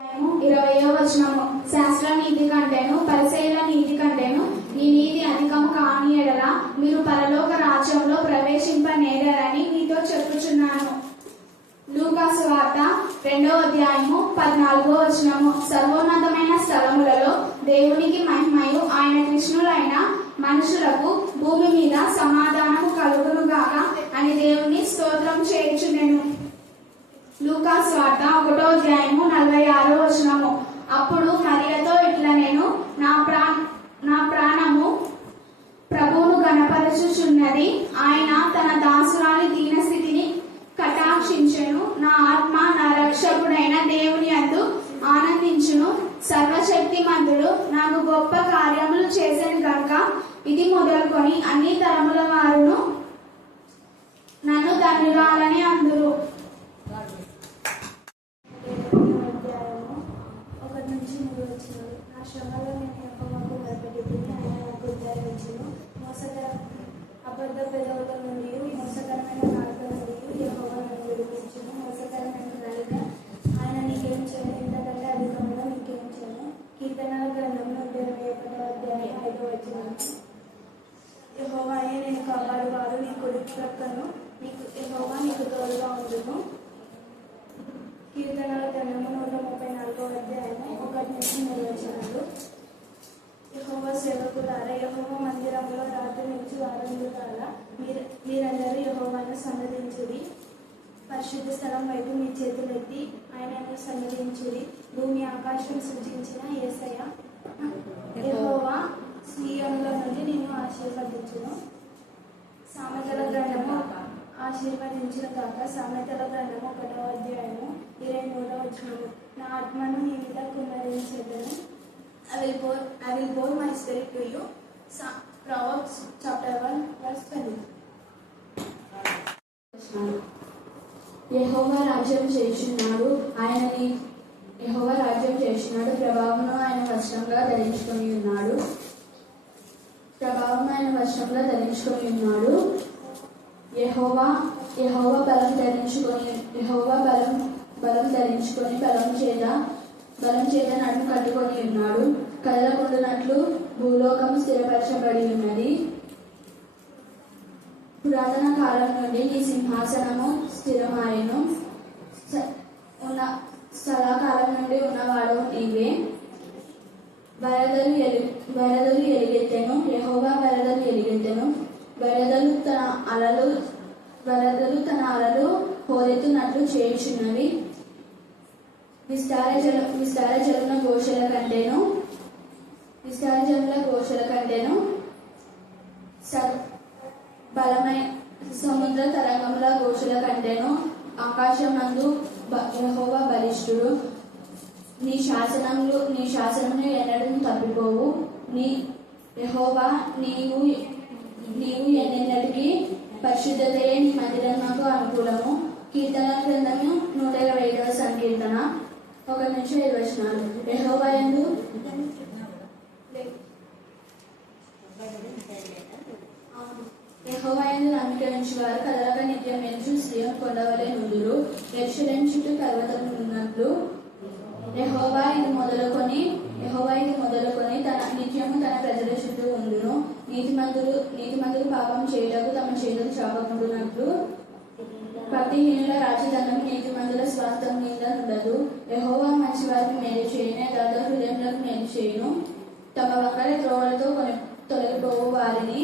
20వ వచనము. శాస్త్ర నీతి కంటేను పరిసయ్యుల నీతి కంటేను ఈ నీతి అధికము కాని ఎడల మీరు పరలోక రాజ్యంలో ప్రవేశింపనేరని మీతో చెప్పుచున్నాను. లూకా సువార్త 2వ అధ్యాయము 14వ వచనము. సర్వోన్నతమైన స్థలములలో దేవునికి మహిమయు ఆయన కృష్ణులైన మనుషులకు భూమి మీద సమాధానము కలుగును గాక అని దేవుని స్తోత్రం చేయుచునెను. లూకా సువార్త 1వ అధ్యాయము 46వ వచనము. అప్పుడు మరియతో ఇట్లా నేను నా ప్రాణము ప్రభువును గణపరచుచున్నది. ఆయన తన దాసురాలి దీనస్థితిని కటాక్షించెను. నా ఆత్మ నా రక్షకుడైన దేవుని యందు ఆనందించును. సర్వశక్తిమంతుడు నాకు గొప్ప కార్యములు చేసెను గనుక ఇది మొదలుకొని అన్ని తరముల వారును నన్ను ధన్యురాలని అందురు. 1 నుంచి 3 వచనాలు. నా శ్రమలో నేను యెహోవాకు భయపెట్టి ఆయన నాకు ఉద్ధరించును. అబద్ధ పెదవుల నుండి మోసకరమైన నాలుక నుండి యెహోవా నన్ను విడిపించును. మోసకరమైన నాలుక ఆయన నీకేం చేయను, ఇంతకంటే అధికంగా నీకేం చేయను. కీర్తనల గ్రంథం 21వ అధ్యాయం 5వ వచనం. యెహోవాయే నేను కాపాడువాడు, నీ కుడి ప్రక్కను యెహోవా నీకు తోడుగా ఉండును. కీర్తనల గ్రంథము 134వ అధ్యాయము 1 నుంచి 3 వచనాలు. యెహోవా సేవకులారా, యెహోవా మందిరంలో రాత్రి నుంచి వారందులారా మీరందరూ యెహోవాను సన్నదించుడి. పరిశుద్ధ స్థలం వైపు మీ చేతులెత్తి ఆయనను సన్నదించుడి. భూమి ఆకాశం సృజించిన యేసయ్య యెహోవా సీయోనులో నుండి నిన్ను ఆశీర్వదించును. సామెతల గ్రంథము ఆశీర్వదించిన కాక. సామెతల గ్రంథము 1వ అధ్యాయము 23వ వచనము. నా ఆత్మను నీ మీద కుమ్మరించెదను. I will pour my spirit to you. Proverbs chapter 1 verse 20. యెహోవా రాజ్యం చేస్తున్నాడు. యెహోవా రాజ్యం చేస్తున్నాడు. ప్రభావమును ఆయన వస్త్రంగా ధరించుకొని ఉన్నాడు. యెహోవా బలం ధరించుకొని బలం చేత నడుము కట్టుకొని ఉన్నాడు. కదలకుండునట్లు భూలోకం స్థిరపరచబడి ఉన్నది. పురాతన కాలం నుండి నీ సింహాసనము స్థిరమాయెను. సదాకాలం నుండి ఉన్నవాడు నీవే. వరదలు ఎలుగెత్తెను. యెహోవా వరదలు ఎలుగెత్తెను. వరదలు తన అలలు హోరెత్తునట్లు చేయుచున్నవి. విస్తార జలముల ఘోషల కంటేను బలమైన సముద్ర తరంగముల ఘోషల కంటేను ఆకాశమందు యెహోవా బలిష్ఠుడు. నీ శాసనములు ఎన్నడూ తప్పిపోవు. యెహోవా నీవు ఎన్నెన్నటికీ పరిశుద్ధతయే నీ మందిరమునకు అనుకూలము. కీర్తన గ్రంథము 127వ సంకీర్తన 1 నుంచి 5 వచనాలు. యెహోవా యందు నమ్మిక ఉంచువారు కదలక నిత్యం ఎంచు శ్రీయం కొండవలే నుందురు. యెరూషలేము చుట్టూ పర్వతములున్నట్లు యెహోవా ఇది మొదలుకొని తన నిత్యము తన ప్రజల చుట్టూ ఉండును. నీతిమంతులు పాపం చేయుటకు తమ చేతులు చాపకుండునట్లు భక్తిహీనుల రాజధానం నీతిమంతుల స్వాస్థ్యం మీద ఉండదు. యెహోవా మంచివారికి మేలు చేయును, యథార్థ హృదయములకు మేలు చేయును. తమ వంకర త్రోవలతో తొలగిపోవు వారిని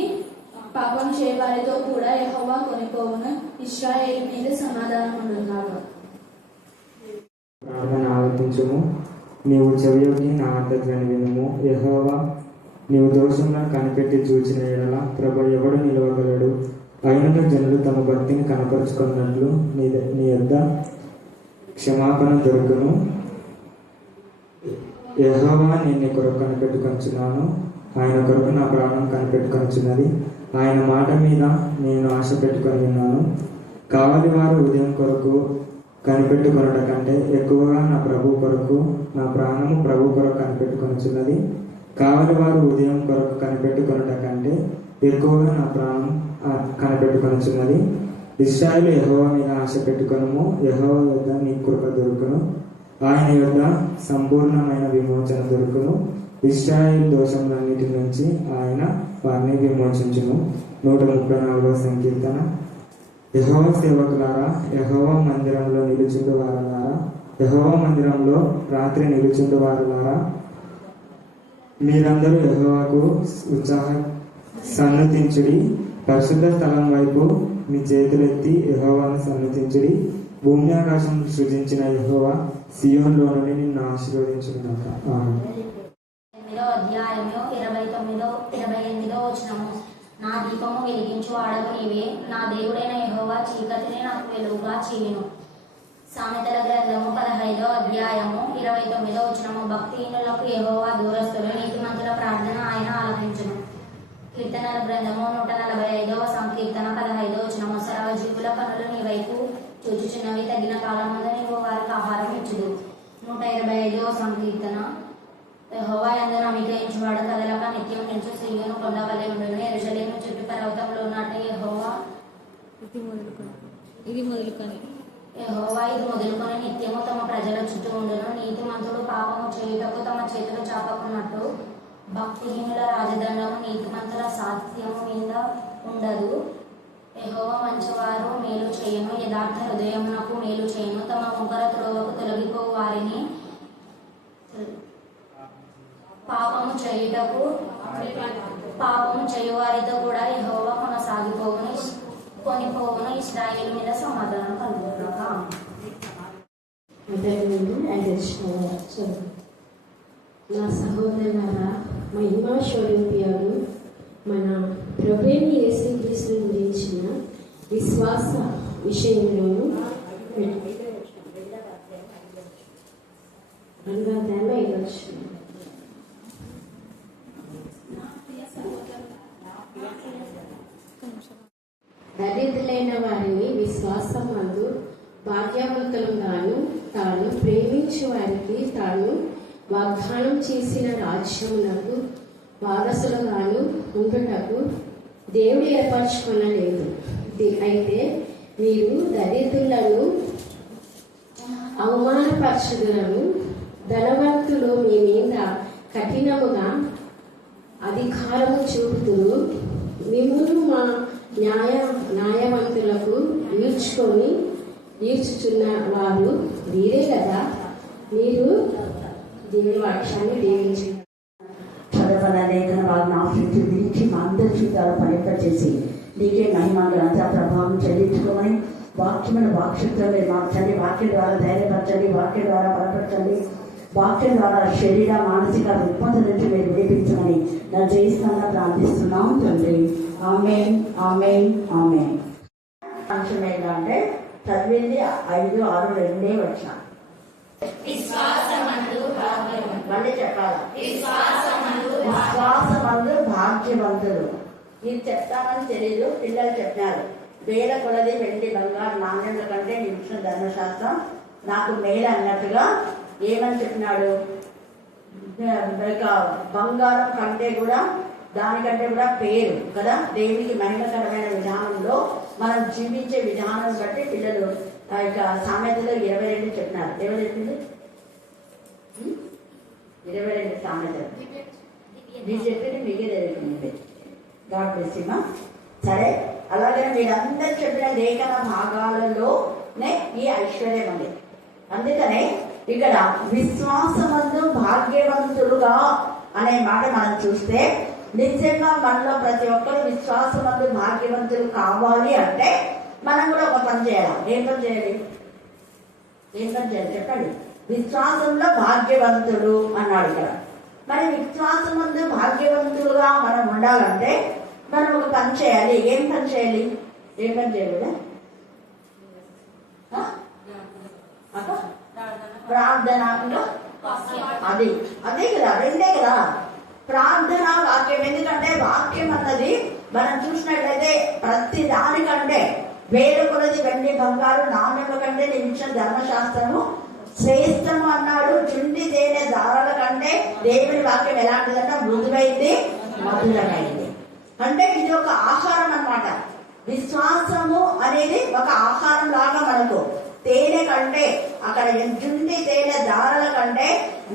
పాపం చేయవారితో కూడా యెహోవా కొనిపోవును. ఇశ్రాయేలు మీద సమాధానం ఉండున్నాడు. ప్రార్థన ఆవర్తించుము. నీవు చెవియొగ్గి నా అంతధ్వని వినుము. యెహోవా, నీవు దోషములను కనిపెట్టి చూచిన ఎడల ప్రభు ఎవడు నిలవగలడు? అయినను జనులు తమ భక్తిని కనపరుచుకున్నట్లు నీ యొద్ద క్షమాపణ దొరుకును. యెహోవా, నేను నీ కొరకు కనిపెట్టుకొనుచున్నాను. ఆయన కొరకు నా ప్రాణం కనిపెట్టుకొనుచున్నది. ఆయన మాట మీద నేను ఆశ పెట్టుకొని ఉన్నాను. కావలి వారు ఉదయం కొరకు కనిపెట్టుకొనుట కంటే ఎక్కువగా నా ప్రభు కొరకు నా ప్రాణము ప్రభు కొరకు కనిపెట్టుకొనుచున్నది. కావలి వారు ఉదయం కొరకు కనిపెట్టుకొనుట కంటే ఎక్కువగా నా ప్రాణం కనిపెట్టుకొనుచున్నది. ఇశ్రాయేలు యెహోవా మీద ఆశ పెట్టుకొనుము. యెహోవా యొద్ద నీ కృప దొరుకును. ఆయన యొద్ద సంపూర్ణమైన విమోచన దొరుకును. ఇశ్రాయేలు దోషములన్నిటి నుంచి ఆయన వారిని విమోచించును. 134వ సంకీర్తన. యెహోవా సేవకులారా, యెహోవా మందిరంలో నిలుచుండు వారులారా, యెహోవా మందిరంలో రాత్రి నిలుచుండు వారులారా, మీరందరూ యెహోవాకు ఉత్సాహ సన్నతించుడి. పరిశుద్ధ స్థలం వైపు మీ చేతులెత్తి యెహోవాను సన్నతించుడి. భూమి ఆకాశం సృజించిన యెహోవా సియోనులో నుండి నిన్ను ఆశీర్వదించుగాక. ఆమేన్. 8వ అధ్యాయము 28వ వచనము. నా దీపము వెలిగించు వాడవు నీవే, నా దేవుడైన యెహోవా చీకటిని నాకు వెలుగుగా చేయును. సామెతల గ్రంథము 15వ అధ్యాయము 29వ వచనము. భక్తిహీనులకు యెహోవా దూరస్తులు, నీతిమంతుల ప్రార్థన ఆయన ఆలకించును. కీర్తనల గ్రంథము 145వ సంకీర్తన 15వ వచనము. సర్వజీవుల కనులు నీ వైపు చూచుచున్నవి, తగిన కాలమందు నీవు వారికి ఆహారం ఇచ్చుదు. 125వ సంకీర్తన. యెహోవా యందు నమ్మకయించువాడు కదలక నిత్యం నిలిచి సీయోను కొండ వలె ఉండును. యెరూషలేము చుట్టూ పర్వతంలో ఉన్నట్టు యెహోవా ఇది మొదలుకొని నిత్యము తమ ప్రజల చుట్టూ ఉండును. నీతిమంతుడు పాపము చేయుటకు తమ చేతులు చాపకున్నట్టు భక్తిహీనుల రాజదండము నీతిమంతుల సాత్యము మీద ఉండదు. యెహోవా మంచివారు మేలు చేయను, యథార్థ హృదయమునకు మేలు చేయను. తమ ముఖర త్రోవకు తొలగిపో వారిని పాపము చేయువారితో కూడా యెహోవా కొనిపోవును. ఇశ్రాయేలు మీద సమాధానం కలుగుగాక. నా సహోదరులారా, మహిమా స్వరూపియాలు మన ప్రభువైన యేసుక్రీస్తును గురించిన విశ్వాస విషయంలోను 2వ దరిద్రులైన వారిని విశ్వాసమందు భాగ్యవంతులుగాను తాను ప్రేమించు వారికి తాను వాగ్దానం చేసిన రాజ్యమునకు వారసులుగాను ఉండుటకు దేవుడు ఏర్పరచుకొనలేదు. అయితే మీరు దరిద్రులను అవమానపరచుదులను, ధనవంతులు మీ మీద కఠినముగా అధికారము చూపుతురు. మిమ్మును మా న్యాయవంతులకు ఈడ్చుచున్న వారు వీరే కదా. మీరు దేవుని వాక్యాన్ని దీవించి చదవన లేఖన వారిని ఆశ్రయించి విరిచి మా అందరి జీవితాలు ఫలింపచేసి నీకే మహిమ ఘనత ప్రభావం చెల్లించుకోమని వాక్యమైన వాక్శక్తులే మార్చండి. వాక్యం ద్వారా ధైర్యపరచండి, వాక్యం ద్వారా బలపరచండి, వాక్యం ద్వారా శరీర మానసిక రుగ్మత నుంచి మీరు విడిపించమని నా జయిస్తాను ప్రార్థిస్తున్నాం తండ్రి. ఆమేన్, ఆమేన్, ఆమేన్. అంశం ఏంటంటే చదివింది 5, 6, 2 వచ్చిన మళ్ళీ చెప్పాలి. విశ్వాసమందు భాగ్యవంతులు. మీరు చెప్తామని తెలీదు, పిల్లలు చెప్పినారు. వేల కొలది వెండి బంగారు నాణ్యత కంటే నిమిషం ధర్మశాస్త్రం నాకు మేలు అన్నట్టుగా ఏమని చెప్పినాడు? బంగారం కంటే కూడా దానికంటే కూడా పేరు కదా. దేవునికి మహిమకరమైన విధానంలో మనం జీవించే విధానం బట్టి పిల్లలు ఇక సామెతలో 22 చెప్పినారు. ఎవరు చెప్పింది? 22 సామెతలు మీరు చెప్పింది మీకే తెలియదు. God bless you. సరే, అలాగే మీరందరూ చెప్పిన లేఖన భాగాలలోనే ఈ ఐశ్వర్యం ఉంది. అందుకనే ఇక్కడ విశ్వాసమందు భాగ్యవంతులుగా అనే మాట మనం చూస్తే నిజంగా మనలో ప్రతి ఒక్కరు విశ్వాసమందు భాగ్యవంతులు కావాలి అంటే మనం కూడా ఒక పని చేయాలి. ఏం పని చేయాలి? చెప్పండి. విశ్వాసంలో భాగ్యవంతుడు అన్నాడు ఇక్కడ. మరి విశ్వాసమందు భాగ్యవంతులుగా మనం ఉండాలంటే మనం ఒక పని చేయాలి. ఏం పని చేయాలి? ప్రార్థన. అదే కదా, రెండే కదా. ప్రార్థన, వాక్యం. ఎందుకంటే వాక్యం అన్నది మనం చూసినట్లయితే ప్రతి దానికంటే వేల కొలది వెండి బంగారు నాణ్యముల కంటే నిమిషం ధర్మశాస్త్రము శ్రేష్టము అన్నాడు. చుండి తేనె దారాల కంటే దేవుని వాక్యం ఎలాంటిదంటే మృదువైంది, మధురమైంది. అంటే ఇది ఒక ఆహారం అన్నమాట. విశ్వాసము అనేది ఒక ఆహారం లాగా మనకు. తేనె కంటే, అక్కడ జుంటి తేనె దారాల కంటే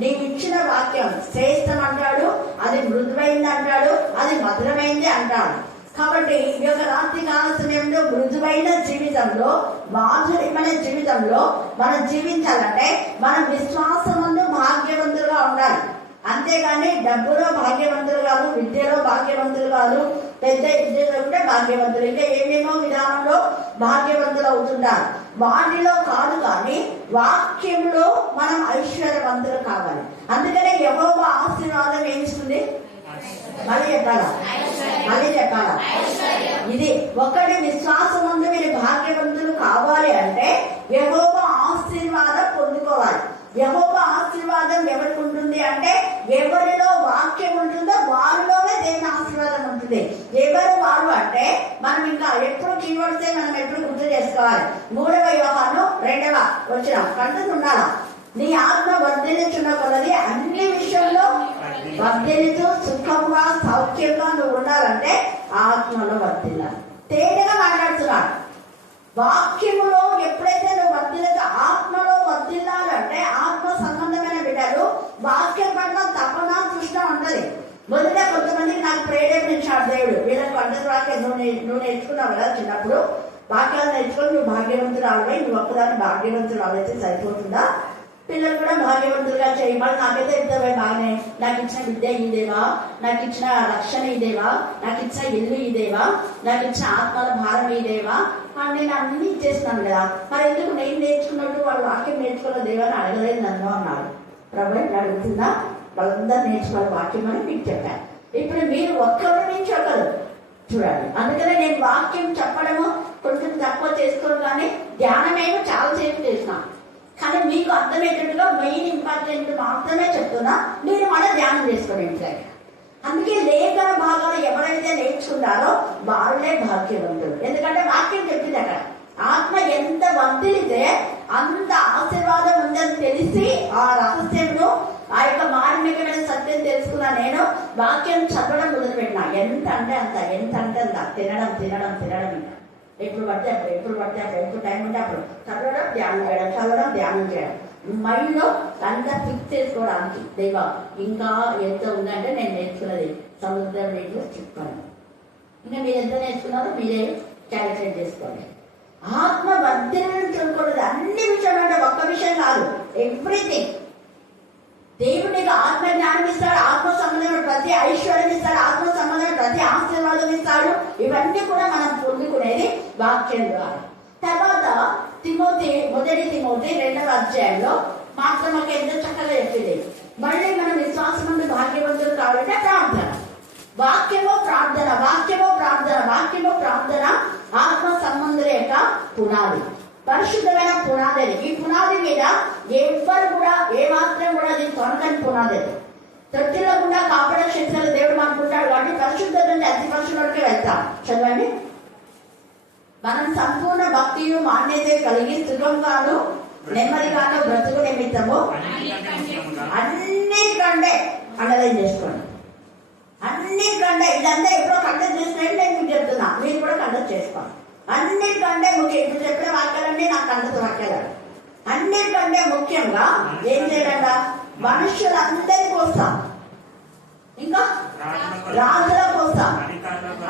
నీవిచ్చిన వాక్యం శ్రేష్టం అంటాడు, అది మృదువైంది అంటాడు, అది మధురమైంది అంటాడు. కాబట్టి ఈ యొక్క రాత్రి కాల సమయంలో మృదువైన జీవితంలో, మాధుర్యమైన జీవితంలో మనం జీవించాలంటే మనం విశ్వాసమందు భాగ్యవంతులుగా ఉండాలి. అంతేగాని డబ్బులో భాగ్యవంతులు కాదు, విద్యలో భాగ్యవంతులు కాదు, పెద్ద విద్యలో కూడా భాగ్యవంతులు, ఇంకా ఏమేమో విధానంలో భాగ్యవంతులు అవుతుంటారు. వాటిలో కాదు, కానీ వాక్యంలో మనం ఐశ్వర్యవంతులు కావాలి. అందుకనే యెహోవా ఆశీర్వాదం ఏమిస్తుంది? మళ్ళీ చెప్పాలా? ఇది ఒకటి విశ్వాసం ముందు మీరు భాగ్యవంతులు కావాలి అంటే యెహోవా ఆశీర్వాదం పొందుకోవాలి. యెహోవా ఆశీర్వాదం ఎవరికి ఉంటుంది అంటే ఎవరిలో వాక్యం ఉంటుందో వారిలోనే దేవుని ఆశీర్వాదం ఉంటుంది. ఎవరు వారు అంటే మనం ఇంకా ఎప్పుడు కీవర్డ్సే మనం ఎప్పుడు గుర్తు చేసుకోవాలి. 3వ యోహాను 2వ వచనం కంటున్నారా? నీ ఆత్మ వర్ధిల్లుచున్న కొలది అన్ని విషయంలో వర్ధిల్లుతూ సుఖంగా సౌఖ్యంగా నువ్వు ఉండాలంటే ఆత్మలో వర్ధిల్లాలి. తేలిగా మాట్లాడుతున్నాడు. వాక్యములో ఎప్పుడైతే నువ్వు వర్ధిల్లుతో ఆత్మలో వర్ధిల్లాలంటే ఆత్మ సంబంధమైన బిడ్డలు వాక్యం పట్ల తపన తృష్ణ ఉంటది. మొదట కొంతమందికి నాకు ప్రేరేపించాడు దేవుడు, వీళ్ళకి అందరి వాక్యం నువ్వు నేర్చుకున్నావు కదా చిన్నప్పుడు, వాక్యాలు నేర్చుకొని నువ్వు భాగ్యవంతురాలవై, నువ్వు ఒక్కదాన్ని భాగ్యవంతురాలైతే సరిపోతుందా? పిల్లలు కూడా భాగ్యవంతులుగా చేయమని నాకైతే ఇద్దరు బాగానే, నాకు ఇచ్చిన విద్య ఇదేవా, నాకు ఇచ్చిన రక్షణ ఇదేవా, నాకు ఇచ్చిన ఇల్లు ఇదేవా, నాకు ఇచ్చిన ఆత్మల భారం ఇదేవా అని నేను అన్ని ఇచ్చేస్తున్నాను కదా, మరి ఎందుకు నేను నేర్చుకున్నట్టు వాళ్ళు వాక్యం నేర్చుకున్న దేవాన్ని అడగలేదు నన్ను అన్నాడు. ప్రభు అడుగుతుందా? వాళ్ళందరూ నేర్చుకోవాలి వాక్యం అని మీకు చెప్పాను. ఇప్పుడు మీరు ఒక్కరి నుంచి ఒకరు చూడండి. అందుకనే నేను వాక్యం చెప్పడము కొంచెం తక్కువ చేసుకోవడం, కానీ ధ్యానమేమో చాలా సేపు చేసినా, కానీ మీకు అర్థమయ్యేటట్టుగా మెయిన్ ఇంపార్టెంట్ మాత్రమే చెప్తున్నా. మీరు మళ్ళీ ధ్యానం చేసుకోండి ఇంట్లో. అందుకే లేఖన భాగాలు ఎవరైతే నేర్చుకుంటారో వాళ్ళే భాగ్యవంతులు. ఎందుకంటే వాక్యం చెప్పింది అక్కడ ఆత్మ ఎంత వర్ధిల్లితే అంత ఆశీర్వాదం ఉందని తెలిసి ఆ రహస్యంలో ఆ యొక్క మార్మికమైన సత్యం తెలుసుకున్నా. నేను వాక్యం చదవడం మొదలుపెట్టినా. ఎంత అంటే అంత తినడం ఎప్పుడు పడితే అప్పుడు ఎప్పుడు టైం ఉంటే అప్పుడు చదవడం ధ్యానం చేయడం మైండ్ లో అంతా ఫిక్స్ చేసుకోవడానికి. దేవా ఇంకా ఎంత ఉందంటే నేను నేర్చుకున్నది సముద్రం నీటిలో చెప్పుకోండి. ఇంకా మీరు ఎంత నేర్చుకున్నారో మీరే క్యాలిక్యులేట్ చేసుకోండి. ఆత్మ వర్ధనను చూడకూడదు. అన్ని విషయాలు అంటే ఒక్క విషయం కాదు, ఎవ్రీథింగ్. దేవుడు నీకు ఆత్మ జ్ఞానం ఇస్తాడు, ఆత్మ సంబంధమైన ప్రతి ఐశ్వర్యం ఇస్తాడు, ఆత్మ సంబంధమైన ప్రతి ఆశీర్వాదం ఇస్తాడు. ఇవన్నీ కూడా మనం పొందుకునేది వాక్యం ద్వారా. తర్వాత మొదటి తిమోతి 2వ అధ్యాయంలో మాత్రం మాకు ఎంత చక్కగా చెప్పింది. మళ్ళీ మనం విశ్వాసం భాగ్యవంతులు కావాలంటే ప్రార్థన, వాక్యమో ప్రార్థన ఆత్మ సంబంధుల యొక్క పునాది, పరిశుద్ధమైన పునాది. ఈ పునాది మీద ఎవ్వరు కూడా ఏమాత్రం కూడా అది కొనకని పునాది. తొట్టిలో కూడా కాపాడే శక్తులు దేవుడు అనుకుంటాడు. కాబట్టి పరిశుద్ధత నుండి అతి పరిశుద్ధుడికి వెళ్తాం. చదవండి. మనం సంపూర్ణ భక్తియు మాన్యత కలిగి సుఖంగాను నెమ్మదిగాను బ్రతుకు నిమిత్తము అన్నిటికంటే అండర్లైన్ చేసుకోండి. అన్నిటికంటే ఇదంతా ఎప్పుడో కండక్ట్ చేసినట్టు నేను మీకు చెప్తున్నా, మీరు కూడా కండక్ట్ చేసుకోండి. అన్నిటికంటే ముఖ్యం ఇప్పుడు చెప్పిన వాక్యాలన్నీ నాకు కండక్ట్ వాక్యాలు. అన్నిటికంటే ముఖ్యంగా ఏం చేయాలంట? మనుషులందరి కోసం, ఇంకా రాజుల కోసం,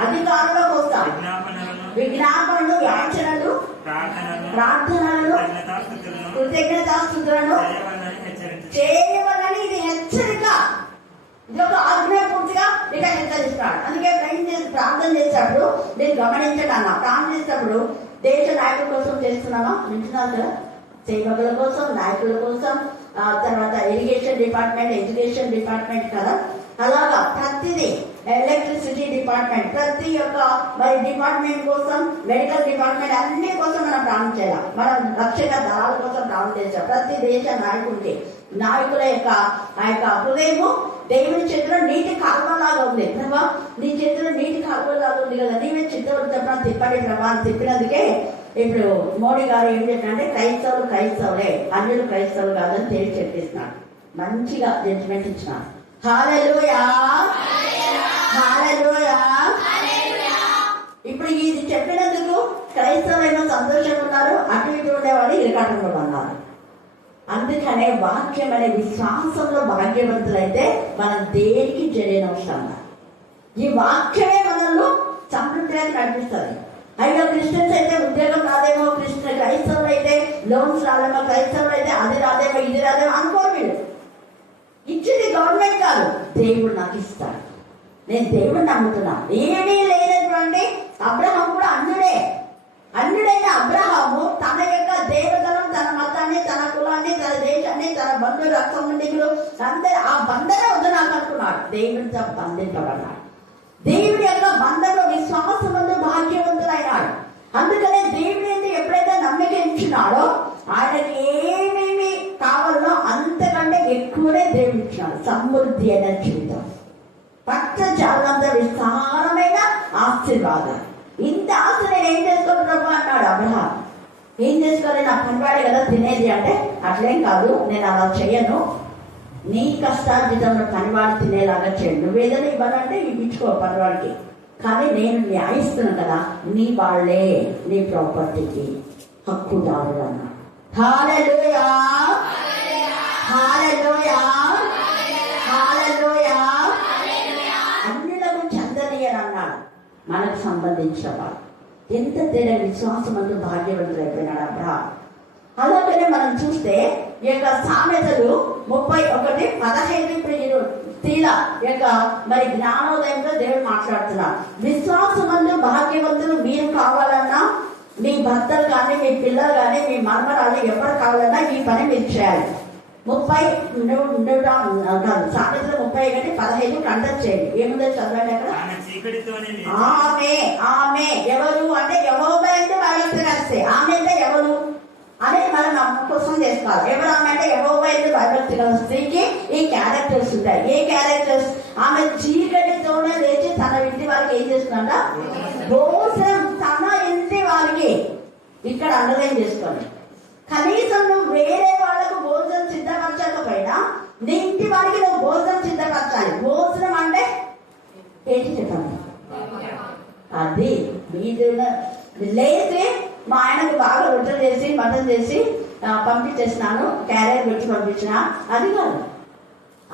అధికారుల కోసం విజ్ఞాపనలు, యాచనలు, ప్రార్థనలు, కృతజ్ఞతాస్తుతులను చేయవలని ఇది హెచ్చరిక. ఇది ఒక ఆజ్ఞాపూర్తిగా ఇక హెచ్చరిస్తాడు. అందుకే ప్రార్థన చేసేటప్పుడు మీరు గమనించండి అన్న, ప్రార్థన చేసేటప్పుడు దేశ నాయకుల కోసం చేస్తున్నామా? వింటున్నారు కదా, సేవకుల కోసం, నాయకుల కోసం, తర్వాత ఇరిగేషన్ డిపార్ట్మెంట్, ఎడ్యుకేషన్ డిపార్ట్మెంట్ కదా, అలాగా ప్రతిదీ, ఎలక్ట్రిసిటీ డిపార్ట్మెంట్, ప్రతి ఒక్క మరి డిపార్ట్మెంట్ కోసం, మెడికల్ డిపార్ట్మెంట్ అన్ని కోసం మనం ప్రార్థన చేయాలి. మనం రక్షక దళాల కోసం ప్రార్థన చేస్తాం. ప్రతి దేశ నాయకుల యొక్క ఆ యొక్క హృదయము దేవుని చేతిలో నీటి కాలువలాగా ఉంది. ప్రభా నీ చేతిలో నీటి కాలువలాగా ఉంది కదా, నీవే చిత్తవృత్తం తిప్పండి ప్రభా అని చెప్పినందుకే ఇప్పుడు మోడీ గారు ఏం చెప్పారంటే క్రైస్తవులే, అన్యులు క్రైస్తవులు కాదని తెలిసి చెప్పిస్తున్నాడు. మంచిగా జడ్జిమెంట్ ఇచ్చినాడు. హల్లెలూయా, హల్లెలూయా. ఇప్పుడు ఇది చెప్పినందుకు క్రైస్తవులైన సంతోషంగా ఉన్నారు, అటు ఇటు ఉండేవాళ్ళు ఇరకాటంలో ఉన్నారు. అందుకనే వాక్యం అనే విశ్వాసంలో భాగ్యవంతులైతే మనం దేనికి జరిగినవసరం. ఈ వాక్యమే మనల్ని సంతృప్తిలోకి నడిపిస్తుంది. అయ్యో క్రిస్టియన్స్ అయితే ఉద్యోగం రాదేమో, క్రైస్తవులు అయితే లోన్స్ రాదేమో, క్రైస్తవులు అయితే అది రాదేమో ఇది రాదేమో అనుకోరు. వీళ్ళు ఇచ్చింది గవర్నమెంట్ కాదు, దేవుడు నాకు ఇస్తాడు. నేను దేవుడిని నమ్ముతున్నా. ఏమీ లేనటువంటి అబ్రహాం కూడా అన్యుడైన అబ్రహాము తన యొక్క దేవతను, తన మతాన్ని, తన కులాన్ని, తన దేశాన్ని, తన బంధు రక్త సంబంధికులు అందరూ ఆ బంధన వద్దు నాకు అనుకున్నాడు. దేవుడితో బంధింపబడ్డాడు. దేవుడి యొక్క బంధంలో విశ్వాసమందు భాగ్యవంతుడైనాడు. అందుకనే దేవుడి ఎప్పుడైతే నమ్మిక ఇచ్చినాడో ఆయనకి ఏమేమి కావాలో అంతకంటే ఎక్కువనే దేవుడు ఇచ్చినాడు. సమృద్ధి అయిన జీవితం, పట్ట చాలంత విస్తారమైన ఆశీర్వాదం. ఇంత ఆశ నేను ఏం చేసుకోను ప్రభు అన్నాడు అబ్రహాం. ఏం చేసుకోవాలి, నా పనివాడే కదా తినేది అంటే, అట్లేం కాదు, నేను అలా చెయ్యను. నీ కష్టార్జితంలో పనివాడు తినేలాగా చేయండి. నువ్వేదైనా ఇవ్వాలంటే ఇప్పించుకో పనివాడికి, కానీ నేను న్యాయిస్తున్నాను కదా, నీ వాళ్ళే నీ ప్రాపర్టీకి హక్కుదారులు అన్నాడు. హల్లెలూయా, హల్లెలూయా, హల్లెలూయా. అన్యులకు చెందనీయని అన్నాడు. మనకు సంబంధించిన వాడు ఎంత తేడా విశ్వాసం అందు భాగ్యవంతులు అయిపోయినాడు అబ్రహాం. అలాగనే మనం చూస్తే ఈ యొక్క సామెతలు 31:15 తీల యొక్క మరి జ్ఞానోదయంతో దేవుడు మాట్లాడుతున్నారు. విశ్వాసమందు భాగ్యవంతులు మీరు కావాలన్నా, మీ భర్తలు కానీ, మీ పిల్లలు కానీ, మీ మర్మరాలు ఎవరు కావాలన్నా ఈ పని మీరు చేయాలి. 31 కంటెక్ట్ చేయండి. ఏముందో చదవండి అక్కడ. ఆమె ఎవరు అంటే యెహోవా అంటే భయభక్తి కలిస్తే, ఆమె అంటే ఎవరు అనేది మనం కోసం చేసుకోవాలి. ఎవరు ఆమె అంటే యెహోవా అంటే భయభక్తి గల స్త్రీకి ఈ క్యారెక్టర్స్ ఉంటాయి. ఏ క్యారెక్టర్స్? ఆమె చీకటితోనే లేచి తన ఇంటి వారికి ఏం చేస్తుందంట? భోజనం. తన ఇంటి వారికి ఇక్కడ అండర్లైన్ చేసుకోండి. కనీసం నువ్వు వేరే వాళ్ళకు భోజనం సిద్ధపరచకపోయినా నీ ఇంటి వారికి నువ్వు భోజనం సిద్ధపరచాలి. భోజనం అంటే ఏంటి చెప్పండి? అది మీరు లేచి మా ఆయనకు బాగా రొట్టెలు చేసి మటన్ చేసి పంపించేసినాను, క్యారియర్ పెట్టి పంపించిన, అది కాదు.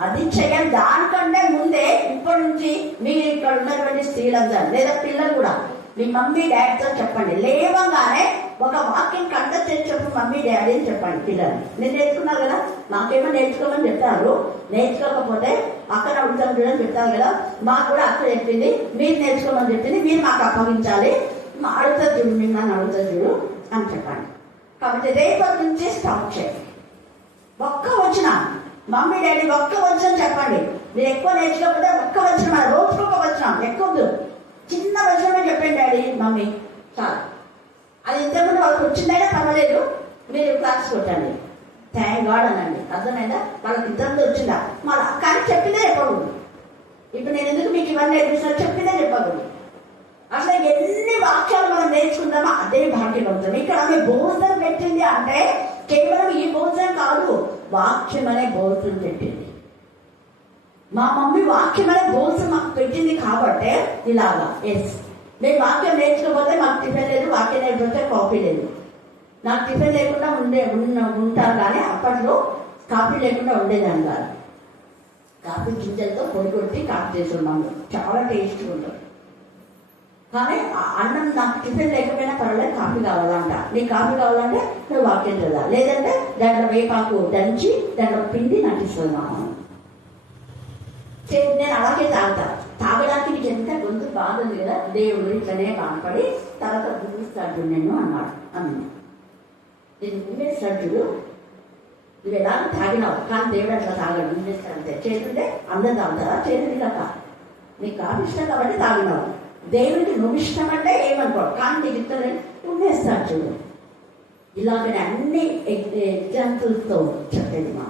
అది చేయాలి. దానికంటే ముందే ఇప్పటి నుంచి మీరు ఇక్కడ ఉన్నటువంటి స్త్రీలంతా లేదా పిల్లలు కూడా మీ మమ్మీ డాడీతో చెప్పండి. లేవగానే ఒక వాక్యం కండక్ట్ చేసి చెప్పు మమ్మీ డాడీ అని చెప్పండి పిల్లలు. నేను నేర్చుకున్నారు కదా, నాకేమో నేర్చుకోమని చెప్తారు. నేర్చుకోకపోతే అక్కడ ఉంటాం చూడని చెప్తారు కదా, మాకు కూడా అక్కడ చెప్పింది, మీరు నేర్చుకోమని చెప్పింది, మీరు మాకు అప్పగించాలి, అడుగుతా చూడు, మిమ్మల్ని అడుగుతా చూడు అని చెప్పండి. కాబట్టి రేపటి నుంచి స్టార్ట్ చేయండి. ఒక్క వచ్చిన మమ్మీ డాడీ ఒక్క వచ్చిన చెప్పండి. మీరు ఎక్కువ నేర్చుకోకపోతే ఒక్క వచ్చిన, రోజుకు ఒక వచ్చిన, ఎక్కువ చిన్న వచనమే చెప్పండి డాడీ మమ్మీ చాలు. అది ఇంతకుముందు వాళ్ళకి వచ్చిందైనా పర్వాలేదు, మీరు క్లాస్ కొట్టండి, థ్యాంక్ గాడ్ అనండి. అర్థమైందా? వాళ్ళకి ఇంతకుముందు వచ్చిందా మళ్ళీ, కానీ చెప్పిందే చెప్పకూడదు. ఇప్పుడు నేను ఎందుకు మీకు ఇవన్నీ నేర్పిస్తున్నా, చెప్పిందే చెప్పకూడదు. అసలు ఎన్ని వాక్యాలు మనం నేర్చుకుంటామో అదే భాగ్యవంతం. ఇక్కడ ఆమె భోజనం పెట్టింది అంటే కేవలం ఈ భోజనం కాదు, వాక్యం అనే భోజనం పెట్టింది. మా మమ్మీ వాక్యం అనే భోజనం మాకు పెట్టింది కాబట్టి ఇలాగా. ఎస్, నేను వాక్యం నేర్చుకోకపోతే మాకు టిఫిన్ లేదు, వాక్యం నేర్చుకుంటే కాఫీ లేదు. నాకు టిఫిన్ లేకుండా ఉంటాను, కానీ అప్పట్లో కాఫీ లేకుండా ఉండేదాన్ని కాదు. కాఫీ గింజలతో పొడి కొట్టి కాఫీ చేస్తున్నాము, చాలా టేస్ట్గా ఉంటుంది. కానీ అన్నం నాకు టిఫిన్ లేకపోయినా పర్వాలేదు, కాఫీ కావాలంట. నీకు కాఫీ కావాలంటే నువ్వు వాక్యం చదవాలి, లేదంటే దాంట్లో వేపాకు దంచి దాంట్లో పిండి నాకు ఇస్తున్నాము. నేను అలాగే తాగడానికి నీకు ఎంత గొంతు బాధ ఉంది కదా, దేవుడు ఇట్లనే బాధపడి తర్వాత గుండెస్తాడు నేను అన్నాడు. నేను గుండెస్తాడు, నువ్వు ఎలా తాగినావు, కానీ దేవుడు అట్లా తాగాడు. గుండెస్తాడంటే చేతుంటే అందరు తాగుతారా? చేతుంది కదా, నీకు కాఫీ ఇష్టం కాబట్టి తాగినావు. దేవుడికి నువ్వు ఇష్టం అంటే ఏమనుకోడు, కానీ నీకు ఇష్టం ఉండేస్తాడు చూడు. ఇలాగనే అన్ని ఎగ్జాంపుల్స్తో చెప్పేది మా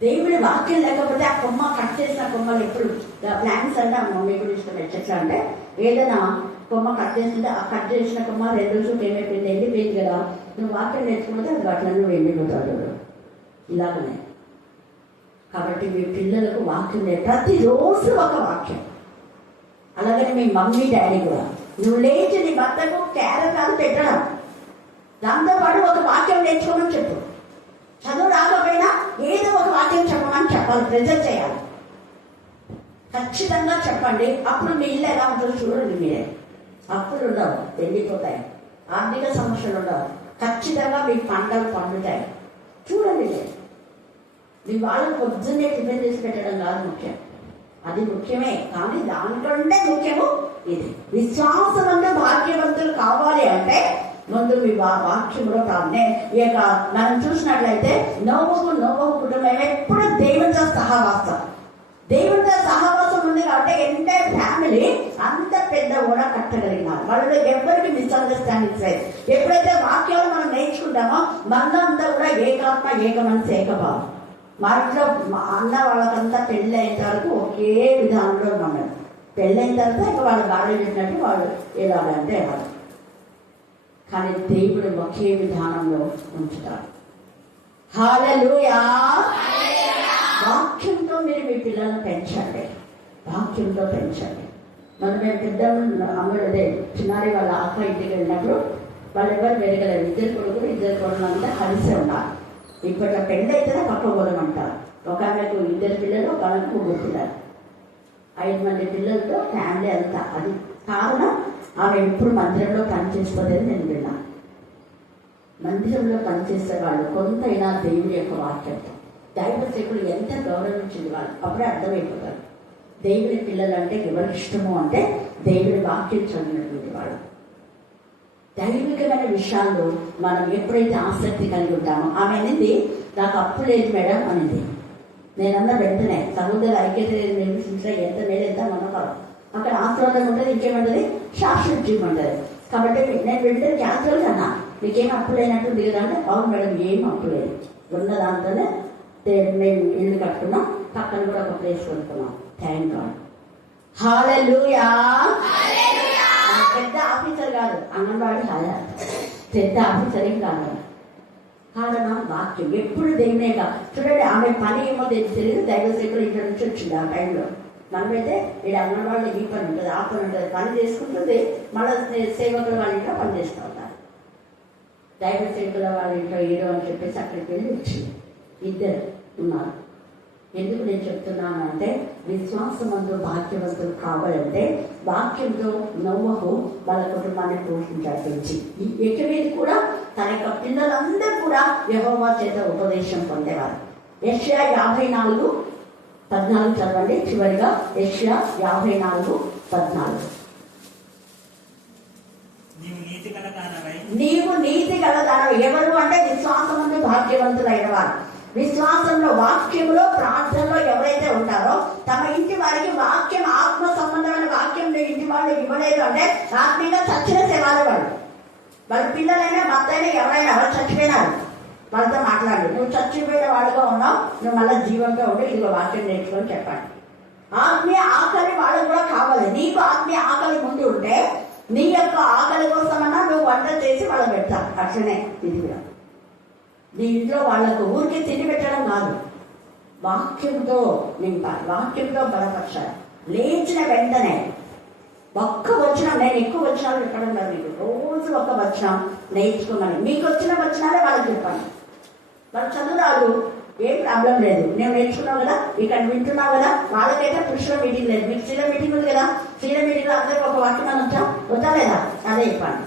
దేవుడి వాక్యం లేకపోతే ఆ కొమ్మ కట్ చేసిన కొమ్మలు ఎప్పుడు ప్లాంట్స్ అంటే మమ్మీ కూడా ఇష్టం ఎట్లా అంటే ఏదైనా కొమ్మ కట్ చేస్తుంటే ఆ కట్ చేసిన కొమ్మ 2 రోజులకు ఏమైపోయింది, ఎండిపోయింది కదా. నువ్వు వాక్యం నేర్చుకుంటే అది వాటిలో నువ్వు ఎండిపోతాడు. ఇలాగనే కాబట్టి మీ పిల్లలకు వాక్యం ప్రతిరోజు ఒక వాక్యం అలాగే మీ మమ్మీ డాడీ కూడా. నువ్వు లేచి నీ భర్తకు క్యారెట్ పెట్టడం, దాంతోపాటు ఒక వాక్యం నేర్చుకోమని చెప్పు. చదువు రాకపోయినా ఏదో ఒక వాక్యం చెప్పమని చెప్పాలి, ప్రెజర్ చేయాలి. ఖచ్చితంగా చెప్పండి. అప్పుడు మీ ఇల్లు ఎలా ఉంటుందో చూడండి మీరే. అప్పులు ఉండవు, వెళ్ళిపోతాయి. ఆర్థిక సమస్యలు ఉండవు. ఖచ్చితంగా మీ పంటలు పండుతాయి. చూడండి, మీ వాళ్ళు పొద్దున్నే టిఫిన్ చేసి పెట్టడం కాదు ముఖ్యం, అది ముఖ్యమే. కానీ దానికంటే ముఖ్యము ఇది. విశ్వాసవంత భాగ్యవంతులు కావాలి అంటే ముందు మీ వాక్యంలో ఈ యొక్క మనం చూసినట్లయితే నోవహు కుటుంబం ఎప్పుడు దేవునితో సహవాసం. దేవునితో సహవాసం ఉంది కాబట్టి ఎంటైర్ ఫ్యామిలీ అంత పెద్ద ఓడ కట్టగలిగినారు. వాళ్ళు ఎవరికి మిస్అండర్స్టాండింగ్స్ లేదు. ఎప్పుడైతే వాక్యాలు మనం నేర్చుకుంటామో మనంతా కూడా ఏకాత్మ, ఏక మనసు, ఏకభావం. మా ఇంట్లో అన్న వాళ్ళకంతా పెళ్ళి అయిన వరకు ఒకే విధానంలో ఉన్నారు. పెళ్ళైన తర్వాత ఇక వాళ్ళు గాడి చెప్పినట్టు వాళ్ళు ఎలాగంటే వాళ్ళు. కానీ దేవుడు ఒకే విధానంలో ఉంచుతాడు. హల్లెలూయా. వాక్యంతో మీరు మీ పిల్లలను పెంచండి, వాక్యంతో పెంచండి. మనం మేము పెద్ద అమ్మడే చిన్నారి వాళ్ళ అక్క ఇంటికి వెళ్ళినప్పుడు వాళ్ళు ఎవరు వెరగలేదు. ఇద్దరు కొడుకులు అంతా కలిసే ఉన్నారు. ఇప్పట్లో పెళ్ళి అయితేనే పక్క పోదమంటారు. ఒక ఆమెకు 2 పిల్లలు, ఒక ఆమెకు 3 పిల్లలు, 5 మంది పిల్లలతో ఫ్యామిలీ అంతా. అది కారణం ఆమె ఎప్పుడు మందిరంలో పనిచేసుకోలేదని నేను విన్నాను. మందిరంలో పనిచేసే వాళ్ళు కొంతైనా దేవుడి యొక్క వాక్యంతో, దైవ సేవకులు ఎంత గౌరవించింది వాళ్ళు అప్పుడే అర్థమైపోతారు. దేవుడి పిల్లలు అంటే ఎవరికి ఇష్టము అంటే దేవుడి వాక్యం చదివినటువంటి వాళ్ళు. దైవికమైన విషయాల్లో మనం ఎప్పుడైతే ఆసక్తి కలిగి ఉంటామో, ఆమె అనేది నాకు అప్పు లేదు మేడం అనేది. నేనన్నా వెంటనే సముద్ర ఐక్యత నిర్మించిన ఎంత మేలెంత మనోహరం. అక్కడ ఆస్వాదం ఉంటుంది, ఇంకేమంటుంది, శాశ్వత జీవం ఉంటుంది. కాబట్టి నేను వెంటనే క్యాన్సల్ కన్నా మీకేం అప్పు లేనట్టుంది కదా అంటే, అవును మేడం ఏం అప్పు లేదు, ఉన్న దాంతోనే మేము ఇల్లు కట్టుకున్నాం, పక్కన కూడా ఒక ప్లేస్ కొనుక్కున్నాం. Thank god. హల్లెలూయా. పెద్ద ఆఫీసర్ కాదు, అంగన్వాడీ పెద్ద ఆఫీసర్ ఏం కాదు. కారణం వాక్యం. ఎప్పుడు దేవునే కాదు. చూడండి, ఆమె పని ఏమో తెలియదు, దైవ సేవకులు ఇంట్లో నుంచి వచ్చింది ఆ టైంలో. మనమైతే ఇక్కడ అంగన్వాడీలో ఈ పని ఉంటుంది, ఆ పని ఉంటుంది, పని చేసుకుంటుంది. మళ్ళీ సేవకుల వాళ్ళ ఇంట్లో పని చేస్తూ ఉంటారు. దైవ సేవకుల వాళ్ళ ఇంట్లో ఏడో అని చెప్పేసి అక్కడికి వెళ్ళి వచ్చింది. 2 ఉన్నారు. ఎందుకు నేను చెప్తున్నాను అంటే, విశ్వాసవంతులు భాగ్యవంతులు కావాలంటే వాక్యంతో నోవహు వాళ్ళ కుటుంబాన్ని పోషించాడు. ఎక్కడేది కూడా తన యొక్క పిల్లలందరూ కూడా యెహోవా చేత ఉపదేశం పొందేవారు. యెషయా 54:14 చదవండి చివరిగా. యెషయా 54:14. నీవు నీతి గల దానవి. ఎవరు అంటే విశ్వాసవంతులు భాగ్యవంతులైన వారు. విశ్వాసంలో, వాక్యంలో, ప్రార్థనలో ఎవరైతే ఉంటారో తమ ఇంటి వారికి వాక్యం, ఆత్మ సంబంధమైన వాక్యం ఇంటి వాళ్ళు ఇవ్వలేదు అంటే ఆత్మీయంగా చచ్చిన సేవాలు వాళ్ళు. వాళ్ళ పిల్లలైనా, భర్త అయినా, ఎవరైనా ఎవరు చచ్చిపోయినారు వాళ్ళతో మాట్లాడు. నువ్వు చచ్చిపోయిన వాళ్ళుగా ఉన్నావు, నువ్వు మళ్ళీ జీవంగా ఉండి ఇదిగో వాక్యం నేర్చుకొని చెప్పండి. ఆత్మీయ ఆకలి వాళ్ళకు కూడా కావాలి. నీకు ఆత్మీయ ఆకలి ముందు ఉంటే నీ యొక్క ఆకలి కోసమన్నా నువ్వు వంట చేసి వాళ్ళకి పెడతావు. అట్లనే ఇది కూడా నీ ఇంట్లో వాళ్లకు ఊరికి తిండి పెట్టడం కాదు, వాక్యంతో నింపాలి, వాక్యంతో బలపరచాలి. లేచిన వెంటనే ఒక్క వచనం, నేను ఎక్కువ వచనాలు చెప్పడం కాదు మీకు, రోజు ఒక వచనం నేర్చుకోమని. మీకు వచ్చిన వచనాలే వాళ్ళకి చెప్పండి. వాళ్ళు చదువురాదు, ఏం ప్రాబ్లం లేదు, నేను నేర్చుకున్నావు కదా, ఇక్కడ వింటున్నావు కదా. వాళ్ళకైతే పురుషుల మీటింగ్ లేదు, మీకు స్త్రీల మీటింగ్ ఉంది కదా. స్త్రీల మీటింగ్ లో అందరికీ ఒక వాక్యం వచ్చా వద్దా లేదా, అదే చెప్పండి.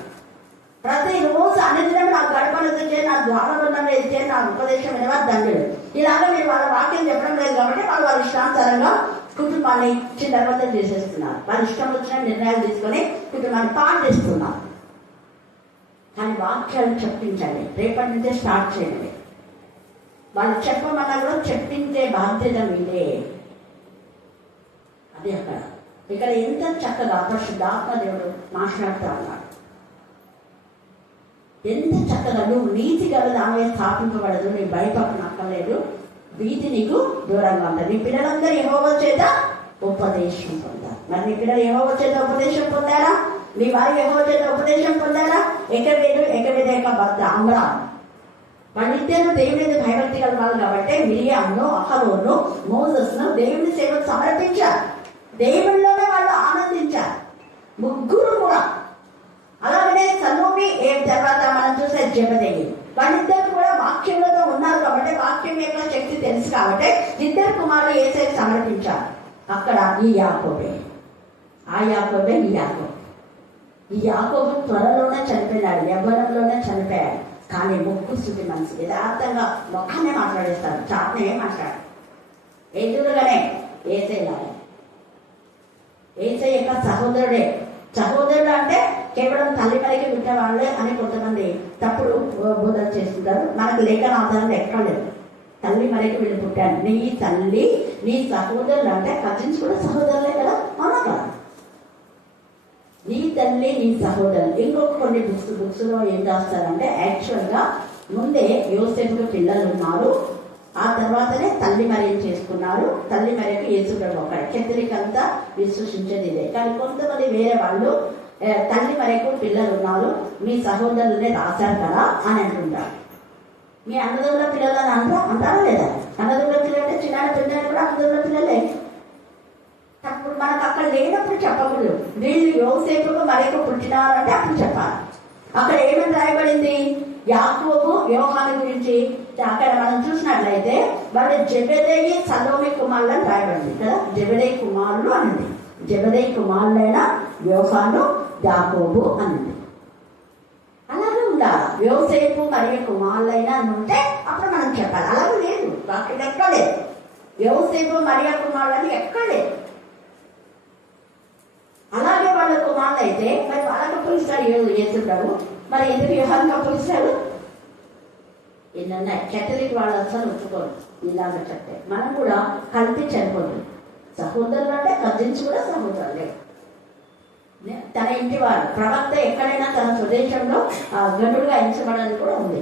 ప్రతిరోజు అనుదినం నాకు గడపనది చేయి, నా ద్వారబంధం లేదు చేయి, నా ఉపదేశం వినవా దండలు. ఇలాగా మీరు వాళ్ళ వాక్యం చెప్పడం లేదు కాబట్టి వాళ్ళ ఇష్టానుసారంగా కుటుంబాన్ని చిన్నబద్ధం చేసేస్తున్నారు. వాళ్ళ ఇష్టం వచ్చిన నిర్ణయాలు తీసుకొని కుటుంబాన్ని పాడు చేస్తున్నారు. కానీ వాక్యాలు చెప్పించండి, రేపటి నుంచే స్టార్ట్ చేయండి. వాళ్ళు చెప్పమన్నా కూడా చెప్పించే బాధ్యత మీదే. అది అక్కడ ఇక్కడ ఎంత చక్కగా పరిశుద్ధాత్మ దేవుడు మాట్లాడుతూ ఉన్నాడు. ఎంత చక్కగా, నువ్వు నీతి గల దాని స్థాపింపబడదు, నీ భయపడను అక్కర్లేదు, వీధి నీకు దూరంగా ఉంటుంది. నీ పిల్లలందరూ యెహోవా చేత ఉపదేశం పొందారు. మరి నీ పిల్లలు యెహోవా చేత ఉపదేశం పొందారా? నీ వారి యెహోవా చేత ఉపదేశం పొందారా? ఎకవేద భర్త అమ్రా వాళ్ళిద్దరు దేవుని మీద భయభక్తి గల వాళ్ళు కాబట్టి మిరియామును, అహరోను, మోసెస్ను దేవుని సేవకు సమర్పించారు. దేవుళ్ళలోనే వాళ్ళు ఆనందించారు. ముగ్గురు కూడా. అలాగనే సలోమి తర్వాత మనం చూస్తే జెబెదయి, వాళ్ళిద్దరు కూడా వాక్యములతో ఉన్నారు కాబట్టి వాక్యం యొక్క శక్తి తెలుసు కాబట్టి ఇద్దరు కుమారులు యేసయ్యకు సమర్పించారు. అక్కడ ఈ యాకోబే, ఆ యాకోబే ఈ యాకోబు. ఈ యాకోబు త్వరలోనే చనిపోయినాడు, యవ్వనంలోనే చనిపోయాడు. కానీ ముగ్గు స్థుతి మనసు యథార్థంగా మొక్కనే మాట్లాడేస్తాడు, చాట్నే మాట్లాడు. ఎదురుగానే యేసయ్య, యేసయ్య యొక్క సహోదరుడే. సహోదరుడు అంటే కేవలం తల్లి మరికి బిడ్డ వాళ్ళే అని కొంతమంది తప్పుడు బోధన చేస్తుంటారు. మనకు లేఖన ఆధారంలో ఎక్కడ లేదు. తల్లి మరికి వీళ్ళు పుట్టాను, నీ తల్లి నీ సహోదరులు అంటే కజిన్స్ కూడా సహోదరులే కదా, అవునా కదా? నీ తల్లి నీ సహోదరులు. ఇంకొక కొన్ని బుక్స్ లో ఏం రాస్తారంటే యాక్చువల్గా ముందే యోసేపుకు పిల్లలు ఉన్నారు, ఆ తర్వాతనే తల్లి మరియం చేసుకున్నారు. తల్లి మరియకు యేసుప్రభు ఒకడు. కెథలికంతా విశ్వసించేది ఇదే. కానీ కొంతమంది వేరే వాళ్ళు తల్లి మరియకు పిల్లలు ఉన్నారు, మీ సహోదరులనే రాశారు కదా అని అంటుంటారు. మీ అన్నదమ్ముల పిల్లలని అంటారా లేదా? అన్నదమ్ముల పిల్లలంటే చిన్న పిల్లలు కూడా అన్నదమ్ముల పిల్లలే. అప్పుడు మనకు అక్కడ లేనప్పుడు చెప్పకూడదు. వీళ్ళు యోసేపుకు మరొక పుట్టినారంటే అప్పుడు చెప్పాలి. అక్కడ ఏమని రాయబడింది? యాకోబు యోహాను గురించి అక్కడ మనం చూసినట్లయితే వాళ్ళు జెబెదయి సలోమి కుమారులు అని రాయబడింది కదా. జెబెదయి కుమారులు అనింది. జెబెదయి కుమారులైన యోహాను యాకోబు అనింది. అలాగే ఉండాలి. యోసేపు మరియు కుమారులైనా అని ఉంటే అప్పుడు మనం చెప్పాలి. అలాగే లేదు, వాక్యం ఎక్కడ లేదు. యోసేపు మరియు కుమారులని ఎక్కడ లేదు. అలాగే వాళ్ళ కుమారులు అయితే మరి వాళ్ళకు అప్పగిస్తాడు యేసుప్రభు, మరి ఎందుకు యోహానుకు అప్పగిస్తాడు? ఏంటన్నా కెథలిక్ వాళ్ళు అసలు ఒప్పుకోరు ఇలాగ చెప్తే. మనం కూడా కలిపి చనిపోతుంది. సహోదరులు అంటే కజిన్స్ కూడా సహోదరులే. తన ఇంటి వారు ప్రవక్త ఎక్కడైనా తన స్వదేశంలో గనుడుగా ఎంచబడాలని కూడా ఉంది.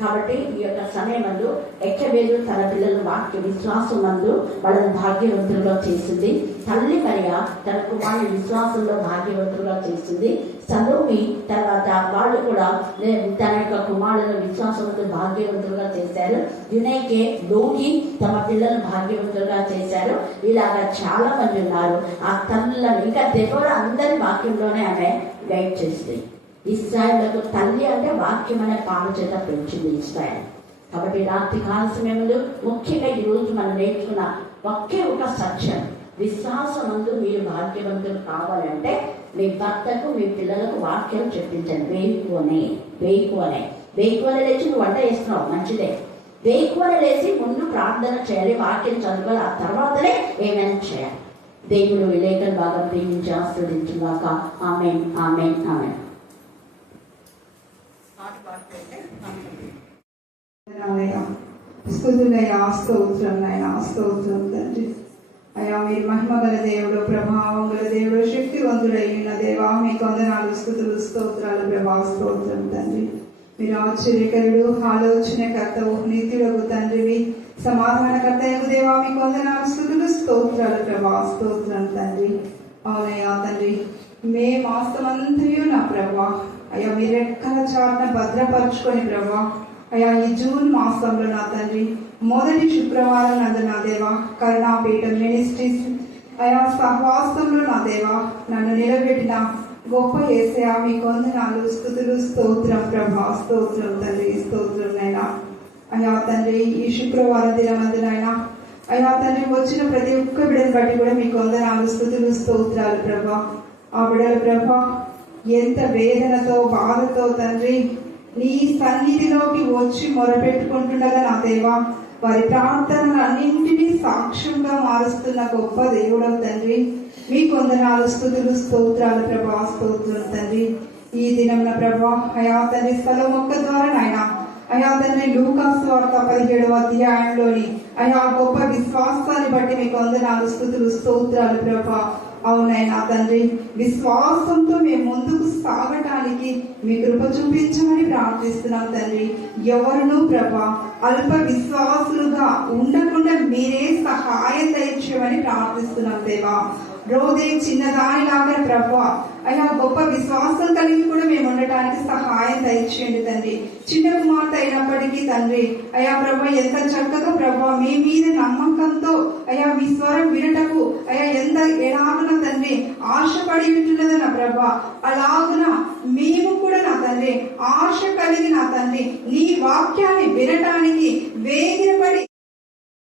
కాబట్టి ఈ యొక్క సమయమందు ఎక్కబేలు తన పిల్లల వాక్య విశ్వాసం నందు వాళ్ళని భాగ్యవంతులుగా చేసింది. తల్లి మరియా తన కుమారుని విశ్వాసంలో భాగ్యవంతులుగా చేసింది. సలోమి తర్వాత వాళ్ళు కూడా తన యొక్క కుమారులను విశ్వాసంతో భాగ్యవంతులుగా చేశారు. యునైకే లోగి తమ పిల్లలను భాగ్యవంతులుగా చేశారు. ఇలాగా చాలా మంది ఉన్నారు. ఆ తల్లులను ఇంకా దెబోరా అందరి వాక్యంలోనే ఆమె గైడ్ చేసింది. ఇశ్రాయేలుకు తల్లి అంటే వాక్యం అనే పాలు చేత పెంచింది ఇశ్రాయేల్. కాబట్టి రాత్రి కాల సమయంలో ముఖ్యంగా ఈ రోజు మనం నేర్చుకున్న ఒకే ఒక సత్యం, విశ్వాసమందు మీరు భాగ్యవంతులు కావాలంటే మీ భర్తకు మీ పిల్లలకు వాక్యం చెప్పించండి. వేకువనే లేచి నువ్వు వంట చేస్తున్నావు మంచిదే. వేకువనే లేచి ముందు ప్రార్థన చేయాలి, వాక్యం చదవాలి, ఆ తర్వాతనే ఏమైనా చేయాలి. దేవుడు విలేకరు బాగా ప్రేమించి ఆస్వాదించుగాక. ఆమేన్, ఆమేన్, ఆమేన్. స్తుతులయ్యా, స్తోత్రం నాయనా, స్తోత్రం తండ్రి. అయ్యా మీరు మహిమ గల దేవుడు, ప్రభావం గల దేవుడు, శక్తివంతుడైన దేవా మీకు వందనాలు, స్తుతులు, స్తోత్రాలు ప్రభా, స్తోత్రం తండ్రి. మీరు ఆశ్చర్యకరుడు, ఆలోచనకర్తవు, నీతియుడగు తండ్రివి, సమాధానకర్తయగు దేవా మీకు వందనాలు, స్తుతులు, స్తోత్రాలు ప్రభా, స్తోత్రం తండ్రి. అవునయ్యా తండ్రి, మే మాసమంతయు నా ప్రభా అయ్యా మీ రెక్కల చాటున భద్రపరుచుకొని ప్రభా అయ్యా ఈ జూన్ మాసంలో నా తండ్రి మొదటి శుక్రవారం నందు నా దేవా కరుణాపీఠం మినిస్ట్రీస్ అయా సహవాసంలో నా దేవా నన్ను నిలబెట్టిన గొప్ప యేసయ్యా మీకు వందనాలు, స్తుతులు, స్తోత్రం ప్రభా, స్తోత్రం తండ్రి, స్తోత్రం నైనా. అయ్యా తండ్రి ఈ శుక్రవారం దినమందునైనా అయ్యా తండ్రి వచ్చిన ప్రతి ఒక్క బిడ్డను బట్టి కూడా మీకు వందనాలు, స్తుతులు, స్తోత్రాలు ప్రభా. ఆ బిడ్డలు ప్రభా ఎంత వేదనతో బాధతో తండ్రి నీ సన్నిధిలోకి వచ్చి మొరపెట్టుకుంటుండగా నా దేవా వారి ప్రార్థనలు అన్నింటినీ సాక్ష్యంగా మారుస్తున్న గొప్ప దేవుడు తండ్రి మీకు వందనాలు, స్తుతులు, స్తోత్రాలు ప్రభా, స్తోత్రం తండ్రి. ఈ దినమున ప్రభా అయా తండ్రి స్థలం ఒక్క ద్వారా నాయన అయా తండ్రి లూకా సువార్త 17వ అధ్యాయంలోని అయా గొప్ప విశ్వాసాన్ని బట్టి మీకు వందనాలు, స్తుతులు, స్తోత్రాలు ప్రభా. అవునైనా తండ్రి విశ్వాసంతో మేము ముందుకు సాగటానికి మీ కృప చూపించమని ప్రార్థిస్తున్నాం తండ్రి. ఎవరునూ ప్రభా అల్ప విశ్వాసులుగా ఉండకుండా మీరే సహాయం దయచేయమని ప్రార్థిస్తున్నాం దేవా. రోజే చిన్నదానిలాగా ప్రభా అయా గొప్ప విశ్వాసం కలిగి కూడా మేము ఉండటానికి సహాయం దయచేయండి తండ్రి. చిన్న కుమార్తె అయినప్పటికీ తండ్రి అయా ప్రభా ఎంత చక్కగా ప్రభా మీ మీద నమ్మకంతో అయా మీ స్వరం వినటకు అయా ఎంత ఎలాగున తండ్రి ఆశపడి ఉంటున్నదో నా ప్రభా, అలాగున మేము కూడా నా తండ్రి ఆశ కలిగి నా తండ్రి నీ వాక్యాన్ని వినటానికి వేగిరపడి